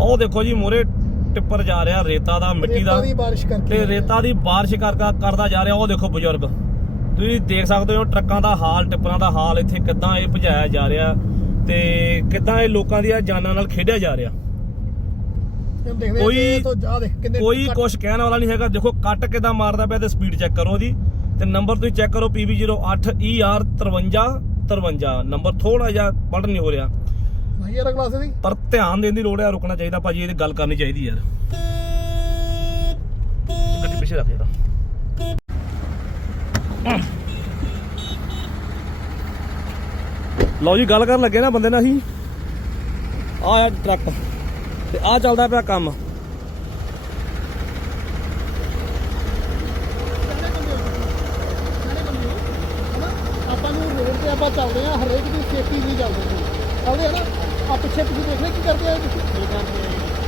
ਉਹ ਦੇਖੋ ਜੀ ਮੋਰੇ ਟਿੱਪਰ ਜਾ ਰਿਹਾ ਰੇਤਾ ਦਾ ਮਿੱਟੀ ਦਾ। ਰੇਤਾ ਦੀ ਬਾਰਿਸ਼ ਕਰਕੇ ਤੇ ਰੇਤਾ ਦੀ ਬਾਰਿਸ਼ ਕਰਦਾ ਕਰਦਾ ਜਾ ਰਿਹਾ ਉਹ ਦੇਖੋ ਬਜ਼ੁਰਗ। ਤੁਸੀਂ ਦੇਖ ਸਕਦੇ ਹੋ ਟਰੱਕਾਂ ਦਾ ਹਾਲ ਟਿੱਪਰਾਂ ਦਾ ਹਾਲ ਇੱਥੇ ਕਿੱਦਾਂ ਇਹ ਭਜਾਇਆ ਜਾ ਰਿਹਾ ਤੇ ਕਿੱਦਾਂ ਇਹ ਲੋਕਾਂ ਦੀਆਂ ਜਾਨਾਂ ਨਾਲ ਖੇਡਿਆ ਜਾ ਰਿਹਾ। ਕੋਈ- ਕੋਈ ਕੁਛ ਕਹਿਣ ਵਾਲਾ ਨਹੀਂ ਹੈਗਾ। ਦੇਖੋ ਕੱਟ ਕਿੱਦਾਂ ਮਾਰਦਾ ਪਿਆ ਤੇ ਸਪੀਡ ਚੈੱਕ ਕਰੋ ਉਹਦੀ। ਤੇ ਨੰਬਰ ਤੁਸੀਂ ਚੈੱਕ ਕਰੋ PB08 ER 53 53 ਨੰਬਰ ਥੋੜਾ ਜਿਹਾ ਪੜ੍ਹ ਨਹੀਂ ਹੋ ਰਿਹਾ। ਭਾਈ ਯਾਰ ਕਲਾਸ ਦੀ ਪਰ ਧਿਆਨ ਦੇਣ ਦੀ ਲੋੜ ਹੈ ਰੁਕਣਾ ਚਾਹੀਦਾ ਭਾਜੀ ਇਹਦੀ ਗੱਲ ਕਰਨੀ ਚਾਹੀਦੀ ਯਾਰ ਗੱਡੀ ਪਿੱਛੇ ਰੱਖ ਜਰਾ ਲਓ ਜੀ ਗੱਲ ਕਰਨ ਲੱਗੇ ਨਾ ਬੰਦੇ ਨਾਲ ਅਸੀਂ। ਆ ਆ ਟਰੱਕ ਤੇ ਆ ਚੱਲਦਾ ਪਿਆ ਕੰਮ। ਆਪਾਂ ਨੂੰ ਰੋਡ ਤੇ ਆਪਾਂ ਚੱਲਦੇ ਆ ਹਰੇਕ ਦੀ ਸੇਫਟੀ ਲਈ ਚੱਲਦੇ ਚੱਲਦੇ ਆ ਨਾ ਆ ਪਿੱਛੇ ਤੁਸੀਂ ਦੇਖ ਲੈ ਕੀ ਕਰਦੇ ਆ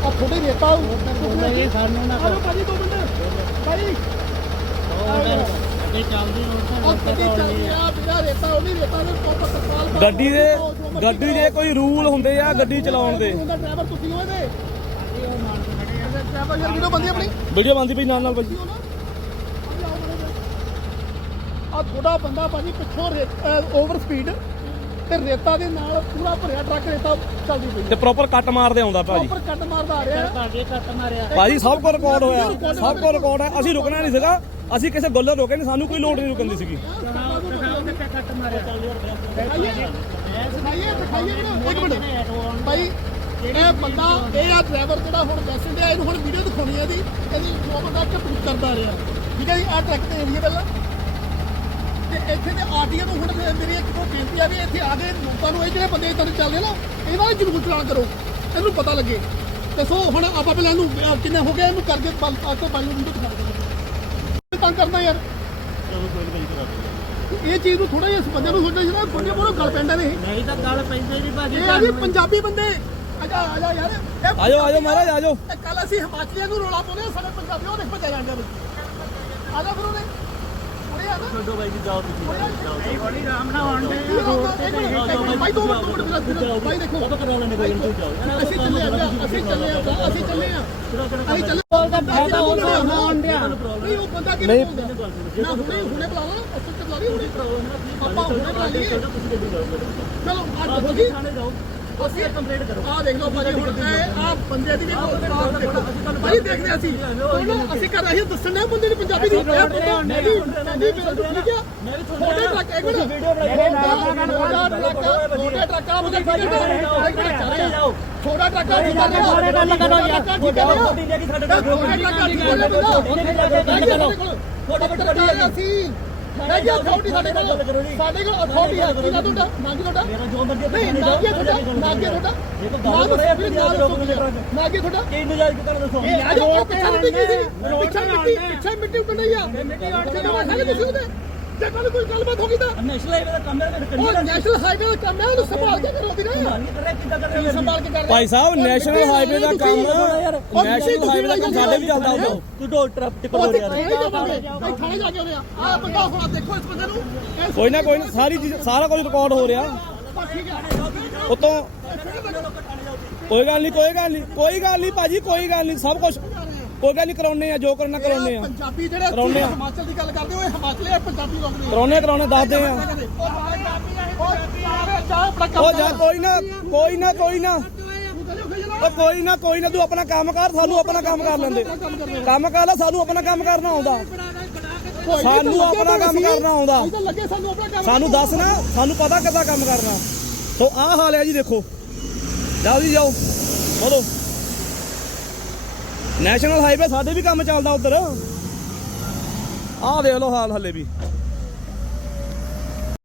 ਆ ਥੋੜੀ ਰੇਤਾ ਨਹੀਂ, ਸਾਨੂੰ ਨਾ ਆਲੋ ਭਾਜੀ ਦੋ ਮਿੰਟ। ਅੱਗੇ ਚੱਲਦੀ ਰੋਡ ਗੱਡੀ ਚੱਲਦੀ ਆ ਬਿਨਾ ਰੇਤਾ ਉਹ ਨਹੀਂ ਰੇਤਾ ਦੇ ਕੋਪ ਗੱਡੀ ਦੇ ਗੱਡੀ ਦੇ ਕੋਈ ਰੂਲ ਹੁੰਦੇ ਆ ਗੱਡੀ ਚਲਾਉਣ ਦੇ ਡਰਾਈਵਰ ਤੁਸੀਂ ਹੋਏ ਦੇ ਡਰਾਈਵਰ ਯਾਰ ਵੀਡੀਓ ਬੰਦੀ ਆਪਣੀ? ਵੀਡੀਓ ਬੰਦੀ ਪਈ ਨਾਲ ਨਾਲ ਭਾਜੀ ਆ ਥੋੜਾ ਬੰਦਾ ਭਾਜੀ ਪਿੱਛੋਂ ਓਵਰ ਸਪੀਡ ਤੇ ਰੇਤਾ ਦੇ ਨਾਲ ਪੂਰਾ ਭਰਿਆ ਟਰੱਕ ਰੇਤਾ ਚੱਲਦੀ ਪਈ ਤੇ ਪ੍ਰੋਪਰ ਕੱਟ ਮਾਰਦੇ ਆਉਂਦਾ ਭਾਜੀ। ਉੱਪਰ ਕੱਟ ਮਾਰਦਾ ਆ ਰਿਹਾ। ਤੁਹਾਡੇ ਕੱਟ ਮਾਰਿਆ। ਭਾਜੀ ਸਭ ਕੁਝ ਰਿਕਾਰਡ ਹੋਇਆ। ਸਭ ਕੁਝ ਰਿਕਾਰਡ ਹੈ। ਅਸੀਂ ਰੁਕਣਾ ਨਹੀਂ ਸੀਗਾ। ਅਸੀਂ ਕਿਸੇ ਗੱਲੋਂ ਰੋਕੇ ਨਹੀਂ। ਸਾਨੂੰ ਕੋਈ ਲੋੜ ਨਹੀਂ ਰੁਕਣ ਦੀ ਸੀਗੀ। ਕੱਟ ਮਾਰਿਆ। ਦਿਖਾਈਏ। ਦਿਖਾਈਏ। ਦਿਖਾਈਏ ਵੀਡੀਓ। ਇੱਕ ਮਿੰਟ। ਭਾਈ ਇਹ ਬੰਦਾ ਇਹ ਆ ਡਰਾਈਵਰ ਜਿਹੜਾ ਹੁਣ ਡਿਆ ਇਹਨੂੰ ਹੁਣ ਵੀਡੀਓ ਦਿਖਾਉਣੀ ਹੈ ਦੀ ਇਹਦੀ ਜੋ ਬੰਦਾ ਝਪਟ ਕਰਦਾ ਰਿਹਾ। ਠੀਕ ਹੈ ਜੀ ਆ ਟਰੱਕ ਤੇ ਏਰੀਆ ਪਹਿਲਾਂ। ਇੱਥੇ ਦੇ ਆਰਟੀਓ ਨੂੰ ਹੁਣ ਫਿਰ ਮੇਰੀ ਇੱਕ ਕੋ ਬੇਨਤੀ ਆ ਵੀ ਇੱਥੇ ਆ ਕੇ ਲੋਕਾਂ ਨੂੰ ਇਹ ਜਿਹੜੇ ਬੰਦੇ ਇੱਦਾਂ ਚੱਲਦੇ ਨਾ ਇਹਨਾਂ ਦਾ ਜ਼ਰੂਰ ਚਲਾਨ ਕਰੋ। ਇਹਨੂੰ ਪਤਾ ਲੱਗੇ। ਦੱਸੋ ਹੁਣ ਆਪਾਂ ਪਹਿਲਾਂ ਇਹਨੂੰ ਕਿੰਨੇ ਹੋ ਗਏ ਇਹਨੂੰ ਕਰਕੇ ਬੰਦ ਆ ਕੇ ਬਾਈ ਨੂੰ ਦਿਖਾ ਦਿੰਦੇ ਤੰਗ ਕਰਨਾ ਯਾਰ। ਇਹ ਚੀਜ਼ ਨੂੰ ਥੋੜਾ ਜਿਹਾ ਇਸ ਬੰਦੇ ਨੂੰ ਸੋਚਣਾ ਜਿਹੜਾ ਬੰਦੇ ਕੋਲੋਂ ਗੱਲ ਪੈਂਦਾ ਨੇ ਨਹੀਂ ਤਾਂ ਗੱਲ ਪੈਂਦੇ ਨਹੀਂ ਭਾਜੀ ਇਹ ਆ ਜੀ ਪੰਜਾਬੀ ਬੰਦੇ। ਆਜਾ ਆਜਾ ਯਾਰ ਆਜੋ ਆਜੋ ਮਹਾਰਾਜ ਆਜੋ। ਕੱਲ ਅਸੀਂ ਹਿਮਾਚਲੀਆਂ ਨੂੰ ਰੋਲਾ ਪਾਉਂਦੇ ਹਾਂ, ਸਾਡੇ ਪੰਜਾਬੀ ਉਹਦੇ ਭੱਜਿਆ ਜਾਂਦੇ ਨੇ ਆਜਾ ਫਿਰ ਉਹਨੇ ਛੱਡੋ ਬਾਈ ਜੀ ਜਾਓ ਤੁਸੀਂ ਬੜੀ ਆਰਾਮ ਨਾਲ ਆਉਣ ਦੇ ਭਾਈ ਦੋ ਮਿੰਟ ਮਿੰਟ ਵੀਰੇ, ਦੇਖੋ ਕਦੋਂ ਕਰਾਉਣੇ ਨੇ ਕੋਈ ਤੁਸੀਂ ਜਾਓ ਅਸੀਂ ਚੱਲੇ ਆ ਅਸੀਂ ਚੱਲੇ ਆ ਅਸੀਂ ਚੱਲੇ ਆ ਅਸੀਂ ਚੱਲੇ ਬੋਲਦਾ ਫਾਇਦਾ ਉਹ ਆਉਣ ਦਿਆ ਨਹੀਂ ਉਹ ਬੰਦਾ ਕਿਵੇਂ ਬੋਲਦਾ ਹੁਣੇ ਹੁਣੇ ਬੁਲਾ ਅਸਲ ਤੇ ਬੁਲਾ ਹੁਣੇ ਆਪਾਂ ਹੁਣੇ ਬੁਲਾ ਲਈਏ ਚਲੋ ਅੱਜ ਦੱਸੋ ਥਾਣੇ ਜਾਓ ਅਸੀਂ ਕੰਪਲੇਂਟ ਕਰੋ। ਆ ਦੇਖ ਲਓ ਭਾਜੀ ਹੁਣ ਆ ਬੰਦੇ ਦੀ ਦੇਖੋ ਭਾਈ ਦੇਖਦੇ ਅਸੀਂ। ਉਹਨੂੰ ਅਸੀਂ ਕਰ ਰਹੇ ਦੱਸਣ ਦੇ ਬੰਦੇ ਨੂੰ ਪੰਜਾਬੀ ਦੀ ਇਹ ਬੰਦਾ ਨਹੀਂ ਨਹੀਂ ਮੇਰਾ ਤਾਂ ਠੀਕ ਆ ਛੋਟੇ ਟਰੱਕ ਇੱਕ ਮਿੰਟ। ਨਾਲ ਛੋਟਾ ਟਰੱਕ ਛੋਟੇ ਟਰੱਕਾਂ ਮੁਝੇ ਠੀਕ ਹੈ। ਛੋਟਾ ਟਰੱਕ ਠੀਕ ਹੈ ਸਾਰੇ ਗੱਲ ਕਰੋ ਯਾਰ ਠੀਕ ਹੈ। ਗੱਡੀ ਲੈ ਕੇ ਸਾਡੇ ਕੋਲ ਛੋਟਾ ਟਰੱਕ ਠੀਕ ਹੈ। ਬੰਦਾ ਛੋਟਾ ਟਰੱਕ ਆ ਅਸੀਂ ਮੈਂ ਅਥਾਰਟੀ ਸਾਡੇ ਕੋਲ। ਸਾਡੇ ਕੋਲ ਅਥਾਰਟੀ ਹੈ। ਕਿਹਦਾ ਤੁਹਾਡਾ? ਨਾਂ ਕੀ ਤੁਹਾਡਾ? ਮੇਰਾ ਜੋ ਮਰਜ਼ੀ ਨਹੀਂ ਨਾ ਕੀ ਤੁਹਾਡਾ ਨਾ ਕੀ ਤੁਹਾਡਾ? ਇਹ ਤਾਂ ਨਾ ਕੀ ਤੁਹਾਡਾ? ਕੀ ਨਜਾਇਜ਼ ਕਿਦਾਂ ਦੱਸੋ? ਯਾਰ ਉਹ ਪਿੱਛੇ ਮਿੱਟੀ ਕੀ ਸੀ ਪਿੱਛੇ ਮਿੱਟੀ ਪਿੱਛੇ ਮਿੱਟੀ ਉੱਡ ਰਹੀ ਆ। ਮਿੱਟੀ ਉੱਡ ਰਹੀ ਤੁਸੀਂ ਉਹਦੇ। ਜੇ ਕੱਲ ਕੋਈ ਗੱਲਬਾਤ ਹੋ ਗਈ ਤਾਂ ਨੈਸ਼ਨਲ ਹਾਈਵੇ ਦਾ ਕੰਮ ਹੈ ਤੇ ਉਹ ਨੈਸ਼ਨਲ ਹਾਈਵੇ ਦਾ ਕੰਮ ਹੈ ਉਹਨੂੰ ਸੰਭਾਲ ਕੇ ਕਰੋ ਵੀਰੇ। ਕਿੱਦਾਂ ਕਰ ਰਹੇ ਸੰਭਾਲ ਕੇ ਕਰ ਭਾਈ ਸਾਹਿਬ ਨੈਸ਼ਨਲ ਹਾਈਵੇ ਦਾ ਕੰਮ ਨੈਸ਼ਨਲ ਹਾਈਵੇ ਦਾ ਕੰਮ ਸਾਡੇ ਵੀ ਚੱਲਦਾ ਹੁੰਦਾ ਤੂੰ ਡੋਲ ਟ੍ਰੈਫਿਕ ਉਹ ਕਰੋ ਯਾਰ। ਥਾਣੇ ਜਾਵਾਂਗੇ ਅਸੀਂ ਥਾਣੇ ਜਾ ਕੇ ਆਉਂਦੇ ਆ। ਆਹ ਬੰਦਾ ਹੁਣ ਦੇਖੋ ਇਸ ਬੰਦੇ ਨੂੰ। ਇਹ ਕੋਈ ਨਾ ਕੋਈ ਨਾ ਸਾਰੀ ਚੀਜ਼ ਸਾਰਾ ਕੁਝ ਰਿਕਾਰਡ ਹੋ ਰਿਹਾ। ਉਤੋਂ ਕੋਈ ਗੱਲ ਨਹੀਂ ਕੋਈ ਗੱਲ ਨਹੀਂ ਕੋਈ ਗੱਲ ਨਹੀਂ ਭਾਜੀ ਕੋਈ ਗੱਲ ਨਹੀਂ ਸਭ ਕੁਝ ਕੋਈ ਗੱਲ ਨਹੀਂ ਕਰਾਉਣੇ ਆ ਜੋ ਕਰਨਾ ਕਰਾਉਣੇ ਆ ਪੰਜਾਬੀ ਜਿਹੜੇ ਕਰਾਉਂਦੇ ਆ। ਹਿਮਾਚਲ ਦੀ ਗੱਲ ਕਰਦੇ ਹੋ ਇਹ ਹਿਮਾਚਲੀ ਪੰਜਾਬੀ ਲੋਕ ਨਹੀਂ। ਕਰਾਉਣੇ ਕਰਾਉਣੇ ਦੱਸਦੇ ਆ ਉਹ ਜਾ ਕੋਈ ਨਾ ਕੋਈ ਨਾ ਕੋਈ ਨਾ। ਉਹ ਕੋਈ ਨਾ ਕੋਈ ਨਾ ਤੂੰ ਆਪਣਾ ਕੰਮ ਕਰ ਸਾਨੂੰ ਆਪਣਾ ਕੰਮ ਕਰ ਲੈਂਦੇ ਕੰਮ ਕਰ ਲੈ ਸਾਨੂੰ ਆਪਣਾ ਕੰਮ ਕਰਨਾ ਆਉਂਦਾ। ਸਾਨੂੰ ਆਪਣਾ ਕੰਮ ਕਰਨਾ ਆਉਂਦਾ। ਸਾਨੂੰ ਦੱਸ ਨਾ ਸਾਨੂੰ ਪਤਾ ਕਿੱਦਾਂ ਕੰਮ ਕਰਨਾ। ਸੋ ਆਹ ਹਾਲ ਹੈ ਜੀ ਦੇਖੋ। ਜਲਦੀ ਜਾਓ। ਬੋਲੋ। ਨੈਸ਼ਨਲ ਹਾਈਵੇ ਸਾਡੇ ਵੀ ਕੰਮ ਚੱਲਦਾ ਉਧਰ। ਆਹ ਦੇਖ ਲਓ ਹਾਲ ਹੱਲੇ ਵੀ।